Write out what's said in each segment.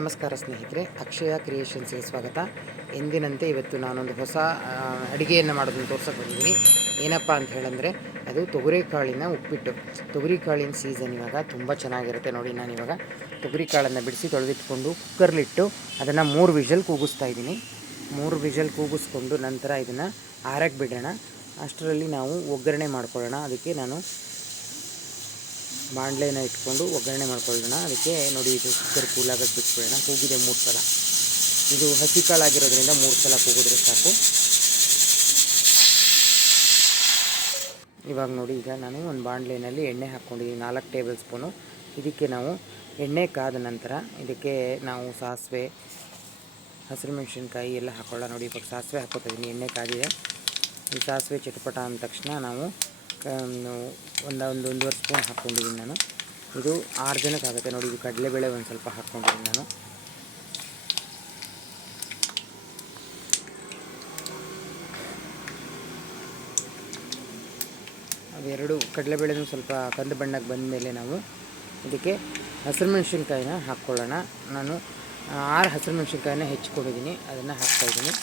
ನಮಸ್ಕಾರ ಸ್ನೇಹಿತರೆ, ಅಕ್ಷಯ ಕ್ರಿಯೇಷನ್ಸ್ಗೆ ಸ್ವಾಗತ. ಎಂದಿನಂತೆ ಇವತ್ತು ನಾನೊಂದು ಹೊಸ ಅಡುಗೆಯನ್ನು ಮಾಡೋದನ್ನು ತೋರ್ಸೋಕೆ ಬಂದಿದ್ದೀನಿ. ಏನಪ್ಪ ಅಂತ ಹೇಳಂದರೆ, ಅದು ತೊಗರಿಕಾಳಿನ ಉಪ್ಪಿಟ್ಟು. ತೊಗರಿಕಾಳಿನ ಸೀಸನ್ ಇವಾಗ ತುಂಬ ಚೆನ್ನಾಗಿರುತ್ತೆ. ನೋಡಿ, ನಾನಿವಾಗ ತೊಗರಿಕಾಳನ್ನು ಬಿಡಿಸಿ ತೊಳೆದಿಟ್ಕೊಂಡು ಕುಕ್ಕರ್ಲಿಟ್ಟು ಅದನ್ನು 3 ವಿಷಲ್ ಕೂಗಿಸ್ತಾ ಇದ್ದೀನಿ. 3 ವಿಷಲ್ ಕೂಗಿಸ್ಕೊಂಡು ನಂತರ ಇದನ್ನು ಆರಕ್ಕೆ ಬಿಡೋಣ. ಅಷ್ಟರಲ್ಲಿ ನಾವು ಒಗ್ಗರಣೆ ಮಾಡ್ಕೊಳ್ಳೋಣ. ಅದಕ್ಕೆ ನಾನು ಬಾಣಲೆನ ಇಟ್ಕೊಂಡು ಒಗ್ಗರಣೆ ಮಾಡ್ಕೊಳ್ಳೋಣ. ಅದಕ್ಕೆ ನೋಡಿ, ಇದು ಕುಕ್ಕರ್ ಕೂಲಾಗೋಕ್ಕೆ ಬಿಟ್ಬಿಡೋಣ. ಕೂಗಿದೆ 3 ಸಲ. ಇದು ಹಸಿ ಕಾಳಾಗಿರೋದ್ರಿಂದ 3 ಸಲ ಕೂಗಿದ್ರೆ ಸಾಕು. ಇವಾಗ ನೋಡಿ, ಈಗ ನಾನು ಒಂದು ಬಾಣಲೆಯಲ್ಲಿ ಎಣ್ಣೆ ಹಾಕ್ಕೊಂಡಿದ್ದೀನಿ, 4 ಟೇಬಲ್ ಸ್ಪೂನು. ಇದಕ್ಕೆ ನಾವು ಎಣ್ಣೆ ಕಾದ ನಂತರ ಇದಕ್ಕೆ ನಾವು ಸಾಸಿವೆ, ಹಸಿರು ಮೆಣಸಿನ್ಕಾಯಿ ಎಲ್ಲ ಹಾಕೊಳ್ಳೋಣ. ನೋಡಿ, ಇವಾಗ ಸಾಸಿವೆ ಹಾಕ್ಕೊತಿದ್ದೀನಿ, ಎಣ್ಣೆ ಕಾದಿದೆ. ಈ ಸಾಸಿವೆ ಚಟಪಟ ಅಂದ ತಕ್ಷಣ ನಾವು ಒಂದೂವರೆ ಸ್ಪೂನ್ ಹಾಕ್ಕೊಂಡಿದ್ದೀನಿ ನಾನು. ಇದು 6 ಜನಕ್ಕೆ ಆಗುತ್ತೆ. ನೋಡಿ, ಇದು ಕಡಲೆಬೇಳೆ ಒಂದು ಸ್ವಲ್ಪ ಹಾಕ್ಕೊಂಡಿದ್ದೀನಿ ನಾನು. ಅವೆರಡು ಕಡಲೆಬೇಳೆನೂ ಸ್ವಲ್ಪ ಕಂದು ಬಣ್ಣಕ್ಕೆ ಬಂದ ಮೇಲೆ ನಾವು ಇದಕ್ಕೆ ಹಸಿರು ಮೆಣಸಿನ್ಕಾಯಿನ ಹಾಕ್ಕೊಳ್ಳೋಣ. ನಾನು 6 ಹಸಿರು ಮೆಣಸಿನ್ಕಾಯಿನ ಹೆಚ್ಚಿಕೊಂಡಿದ್ದೀನಿ, ಅದನ್ನು ಹಾಕ್ತಾಯಿದ್ದೀನಿ.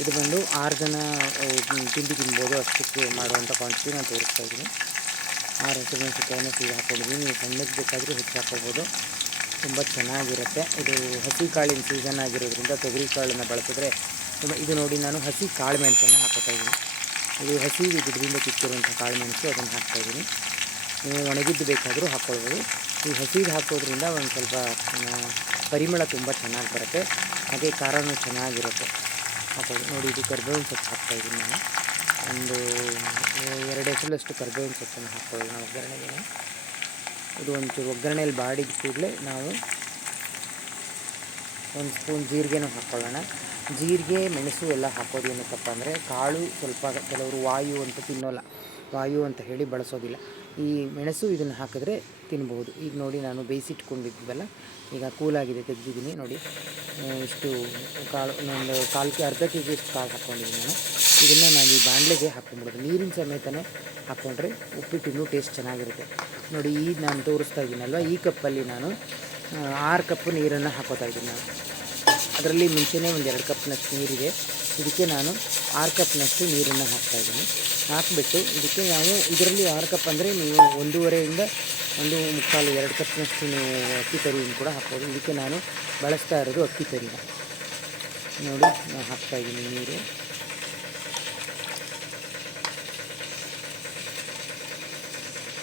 ಇದು ಬಂದು 6 ಜನ ತಿನ್ಬೋದು ಅಷ್ಟಕ್ಕೆ ಮಾಡುವಂಥ ಕ್ವಾಂಟಿಟಿ ನಾನು ತೋರಿಸ್ತಾ ಇದ್ದೀನಿ. 6 ಹಸಿರು ಮೆಣಸಿನ್ಕಾಯಿನ ಸೀದಾ ಹಾಕ್ಕೊಂಡಿದ್ದೀನಿ. ನೀವು ಸಣ್ಣಕ್ಕೆ ಬೇಕಾದರೂ ಹೆಚ್ಚು ಹಾಕ್ಕೋಬೋದು, ತುಂಬ ಚೆನ್ನಾಗಿರುತ್ತೆ. ಇದು ಹಸಿ ಕಾಳಿನ ಸೀಸನ್ ಆಗಿರೋದ್ರಿಂದ ತೊಗರಿ ಕಾಳನ್ನು ಬಳಸಿದ್ರೆ ಇದು ನೋಡಿ, ನಾನು ಹಸಿ ಕಾಳು ಮೆಣಸನ್ನು ಹಾಕ್ತಾಯಿದ್ದೀನಿ. ಇದು ಹಸಿ ಗಿಡದಿಂದ ಕಿತ್ತಿರುವಂಥ ಕಾಳು ಮೆಣಸು, ಅದನ್ನು ಹಾಕ್ತಾಯಿದ್ದೀನಿ. ನೀವು ಒಣಗಿದ್ದು ಬೇಕಾದರೂ ಹಾಕ್ಕೊಳ್ಬೋದು. ಈ ಹಸಿದು ಹಾಕೋದ್ರಿಂದ ಒಂದು ಸ್ವಲ್ಪ ಪರಿಮಳ ತುಂಬ ಚೆನ್ನಾಗಿ ಬರುತ್ತೆ, ಹಾಗೆ ಖಾರನೂ ಚೆನ್ನಾಗಿರುತ್ತೆ. ಹಾಕೋದು ನೋಡಿ, ಇದು ಕರಿಬೇವಿನ ಸೊಪ್ಪು ಹಾಕ್ತಾಯಿದ್ದೀನಿ ನಾನು. ಒಂದು 2 ಎಸಳಷ್ಟು ಕರಿಬೇವಿನ ಸೊಪ್ಪನ್ನು ಹಾಕ್ಕೊಳ್ಳೋಣ ಒಗ್ಗರಣೆಗೆ. ಇದು ಒಂಚೂರು ಒಗ್ಗರಣೆಯಲ್ಲಿ ಬಾಡಿದ ಕೂಡಲೇ ನಾವು 1 ಸ್ಪೂನ್ ಜೀರಿಗೆನೂ ಹಾಕ್ಕೊಳ್ಳೋಣ. ಜೀರಿಗೆ, ಮೆಣಸು ಎಲ್ಲ ಹಾಕೋದು ಏನಕ್ಕಪ್ಪ ಅಂದರೆ, ಕಾಳು ಸ್ವಲ್ಪ ಕೆಲವರು ವಾಯು ಅಂತ ತಿನ್ನೋಲ್ಲ, ವಾಯು ಅಂತ ಹೇಳಿ ಬಳಸೋದಿಲ್ಲ. ಈ ಮೆಣಸು ಇದನ್ನು ಹಾಕಿದ್ರೆ ತಿನ್ಬೋದು. ಈಗ ನೋಡಿ, ನಾನು ಬೇಯಿಸಿಟ್ಕೊಂಡಿದ್ದೀವಲ್ಲ, ಈಗ ಕೂಲಾಗಿದೆ, ತೆಗೆದಿದ್ದೀನಿ. ನೋಡಿ, ಇಷ್ಟು ಕಾಳು, ಒಂದು ಅರ್ಧ ಕೆ ಜಿಯಷ್ಟು ಕಾಳು ಹಾಕ್ಕೊಂಡಿದ್ದೀನಿ ನಾನು. ಇದನ್ನು ನಾನು ಈ ಬಾಣಲೆಗೆ ಹಾಕ್ಕೊಂಡ್ಬಿಡೋದು. ನೀರಿನ ಸಮೇತನೇ ಹಾಕ್ಕೊಂಡ್ರೆ ಉಪ್ಪಿಟ್ಟು ಇನ್ನೂ ಟೇಸ್ಟ್ ಚೆನ್ನಾಗಿರುತ್ತೆ. ನೋಡಿ, ಈಗ ನಾನು ತೋರಿಸ್ತಾ ಇದ್ದೀನಲ್ವ, ಈ ಕಪ್ಪಲ್ಲಿ ನಾನು 6 ಕಪ್ ನೀರನ್ನು ಹಾಕೋತಾ ಇದ್ದೀನಿ ನಾನು. ಅದರಲ್ಲಿ ಮುಂಚೆನೇ ಒಂದು 2 ಕಪ್ನಷ್ಟು ನೀರಿದೆ. ಇದಕ್ಕೆ ನಾನು 6 ಕಪ್ನಷ್ಟು ನೀರನ್ನು ಹಾಕ್ತಾಯಿದ್ದೀನಿ. ಹಾಕಿಬಿಟ್ಟು ಇದಕ್ಕೆ ನಾವು ಇದರಲ್ಲಿ 6 ಕಪ್ ಅಂದರೆ ನೀವು 1.5ರಿಂದ 1.25 2 ಕಪ್ನಷ್ಟು ನೀವು ಅಕ್ಕಿ ತರಿಯನ್ನು ಕೂಡ ಹಾಕ್ಬೋದು. ಇದಕ್ಕೆ ನಾನು ಬಳಸ್ತಾ ಇರೋದು ಅಕ್ಕಿ ತರಿನ. ನೋಡಿ, ನಾನು ಹಾಕ್ತಾಯಿದ್ದೀನಿ ನೀರು.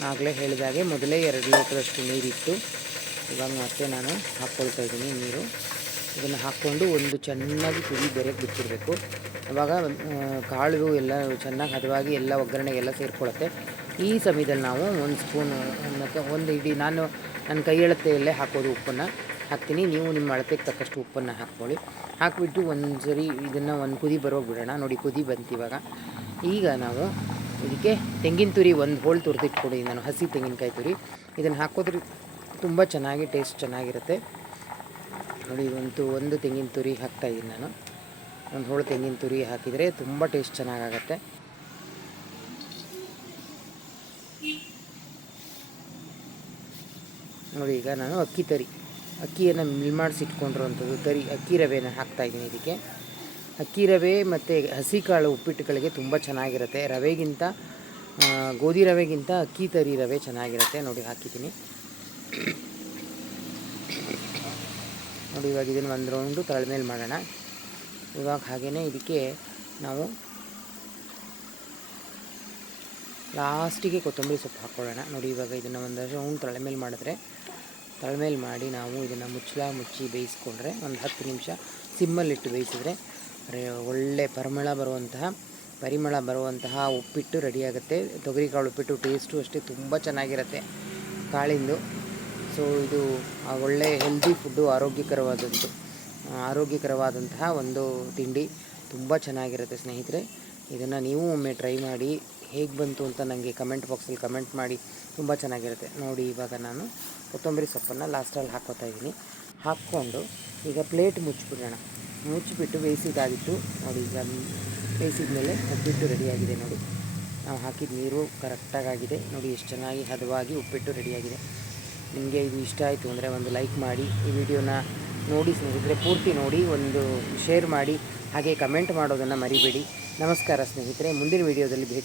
ಆಗಲೇ ಹೇಳಿದಾಗೆ ಮೊದಲೇ 2 ಲೋಟದಷ್ಟು ನೀರಿತ್ತು. ಇವಾಗ ಮತ್ತೆ ನಾನು ಹಾಕ್ಕೊಳ್ತಾ ಇದ್ದೀನಿ ನೀರು. ಇದನ್ನು ಹಾಕ್ಕೊಂಡು ಒಂದು ಚೆನ್ನಾಗಿ ಕುದಿ ಬೆರೆಗೆ ಬಿಟ್ಟಿರಬೇಕು. ಆವಾಗ ಕಾಳು ಎಲ್ಲ ಚೆನ್ನಾಗಿ ಹದವಾಗಿ ಎಲ್ಲ ಒಗ್ಗರಣೆಗೆಲ್ಲ ಸೇರಿಕೊಳ್ಳುತ್ತೆ. ಈ ಸಮಯದಲ್ಲಿ ನಾವು 1 ಸ್ಪೂನು ಮತ್ತು 1 ಇಡೀ, ನಾನು ನನ್ನ ಕೈ ಅಳತೆಯಲ್ಲೇ ಹಾಕೋದು ಉಪ್ಪನ್ನು ಹಾಕ್ತೀನಿ. ನೀವು ನಿಮ್ಮ ಅಳತೆಗೆ ತಕ್ಕಷ್ಟು ಉಪ್ಪನ್ನು ಹಾಕ್ಕೊಳ್ಳಿ. ಹಾಕಿಬಿಟ್ಟು ಒಂದು ಸರಿ ಇದನ್ನು ಒಂದು ಕುದಿ ಬರೋಗಿ ಬಿಡೋಣ. ನೋಡಿ, ಕುದಿ ಬಂತು ಇವಾಗ. ಈಗ ನಾವು ಇದಕ್ಕೆ ತೆಂಗಿನ ತುರಿ 1 ಹೋಳು ತುರಿದಿಟ್ಕೊಂಡಿದ್ದೀನಿ ನಾನು, ಹಸಿ ತೆಂಗಿನಕಾಯಿ ತುರಿ. ಇದನ್ನು ಹಾಕೋದ್ರೆ ತುಂಬ ಚೆನ್ನಾಗಿ ಟೇಸ್ಟ್ ಚೆನ್ನಾಗಿರುತ್ತೆ. ನೋಡಿ, ಒಂದು ತೆಂಗಿನ ತುರಿ ಹಾಕ್ತಾಯಿದ್ದೀನಿ ನಾನು. 1 ಹೋಳು ತೆಂಗಿನ ತುರಿ ಹಾಕಿದರೆ ತುಂಬ ಟೇಸ್ಟ್ ಚೆನ್ನಾಗಾಗತ್ತೆ. ನೋಡಿ, ಈಗ ನಾನು ಅಕ್ಕಿಯನ್ನು ಮಿಲ್ ಮಾಡಿಸಿಟ್ಕೊಂಡಿರುವಂಥದ್ದು ಅಕ್ಕಿ ರವೆನ ಹಾಕ್ತಾಯಿದ್ದೀನಿ ಇದಕ್ಕೆ. ಅಕ್ಕಿ ರವೆ ಮತ್ತು ಹಸಿ ಕಾಳು ಉಪ್ಪಿಟ್ಟುಗಳಿಗೆ ತುಂಬ ಚೆನ್ನಾಗಿರುತ್ತೆ. ರವೆಗಿಂತ, ಗೋಧಿ ರವೆಗಿಂತ ಅಕ್ಕಿ ತರಿ ರವೆ ಚೆನ್ನಾಗಿರುತ್ತೆ. ನೋಡಿ, ಹಾಕಿದ್ದೀನಿ. ನೋಡಿ, ಇವಾಗ ಇದನ್ನು 1 ರೌಂಡು ತಳಮೇಲೆ ಮಾಡೋಣ. ಇವಾಗ ಹಾಗೆಯೇ ಇದಕ್ಕೆ ನಾವು ಲಾಸ್ಟಿಗೆ ಕೊತ್ತಂಬರಿ ಸೊಪ್ಪು ಹಾಕ್ಕೊಳ್ಳೋಣ. ನೋಡಿ, ಇವಾಗ ಇದನ್ನು 1 ರೌಂಡ್ ತಳಮೇಲೆ ಮಾಡಿ ನಾವು ಇದನ್ನು ಮುಚ್ಚಿ ಬೇಯಿಸ್ಕೊಂಡ್ರೆ ಒಂದು 10 ನಿಮಿಷ ಸಿಮ್ಮಲ್ಲಿಟ್ಟು ಬೇಯಿಸಿದ್ರೆ ಒಳ್ಳೆ ಪರಿಮಳ ಬರುವಂತಹ ಉಪ್ಪಿಟ್ಟು ರೆಡಿಯಾಗುತ್ತೆ. ತೊಗರಿಕಾಳು ಉಪ್ಪಿಟ್ಟು ಟೇಸ್ಟು ಅಷ್ಟೇ ತುಂಬ ಚೆನ್ನಾಗಿರುತ್ತೆ ಕಾಳಿಂದು. ಸೊ ಇದು ಒಳ್ಳೆ ಹೆಲ್ದಿ ಫುಡ್ಡು, ಆರೋಗ್ಯಕರವಾದಂತಹ ಒಂದು ತಿಂಡಿ. ತುಂಬ ಚೆನ್ನಾಗಿರುತ್ತೆ ಸ್ನೇಹಿತರೆ. ಇದನ್ನು ನೀವು ಒಮ್ಮೆ ಟ್ರೈ ಮಾಡಿ, ಹೇಗೆ ಬಂತು ಅಂತ ನನಗೆ ಕಮೆಂಟ್ ಬಾಕ್ಸಲ್ಲಿ ಕಮೆಂಟ್ ಮಾಡಿ. ತುಂಬ ಚೆನ್ನಾಗಿರುತ್ತೆ. ನೋಡಿ, ಇವಾಗ ನಾನು ಕೊತ್ತಂಬರಿ ಸೊಪ್ಪನ್ನು ಲಾಸ್ಟಲ್ಲಿ ಹಾಕ್ಕೋತಾ ಇದ್ದೀನಿ. ಹಾಕ್ಕೊಂಡು ಈಗ ಪ್ಲೇಟ್ ಮುಚ್ಚಿಬಿಟ್ಟು ಬೇಯಿಸಿದಾಗಿತ್ತು. ನೋಡಿ, ಈಗ ಬೇಯಿಸಿದ ಮೇಲೆ ಉಪ್ಪಿಟ್ಟು ರೆಡಿಯಾಗಿದೆ. ನೋಡಿ, ನಾವು ಹಾಕಿದ ನೀರು ಕರೆಕ್ಟಾಗಿದೆ. ನೋಡಿ, ಎಷ್ಟು ಚೆನ್ನಾಗಿ ಹದವಾಗಿ ಉಪ್ಪಿಟ್ಟು ರೆಡಿಯಾಗಿದೆ. ನಿಮಗೆ ಇದು ಇಷ್ಟ ಆಯಿತು ಅಂದರೆ ಒಂದು ಲೈಕ್ ಮಾಡಿ, ಈ ವಿಡಿಯೋನ ನೋಡಿ ಸ್ನೇಹಿತರೆ, ಪೂರ್ತಿ ನೋಡಿ, ಒಂದು ಶೇರ್ ಮಾಡಿ, ಹಾಗೆ ಕಮೆಂಟ್ ಮಾಡೋದನ್ನು ಮರಿಬೇಡಿ. ನಮಸ್ಕಾರ ಸ್ನೇಹಿತರೆ, ಮುಂದಿನ ವಿಡಿಯೋದಲ್ಲಿ ಭೇಟಿ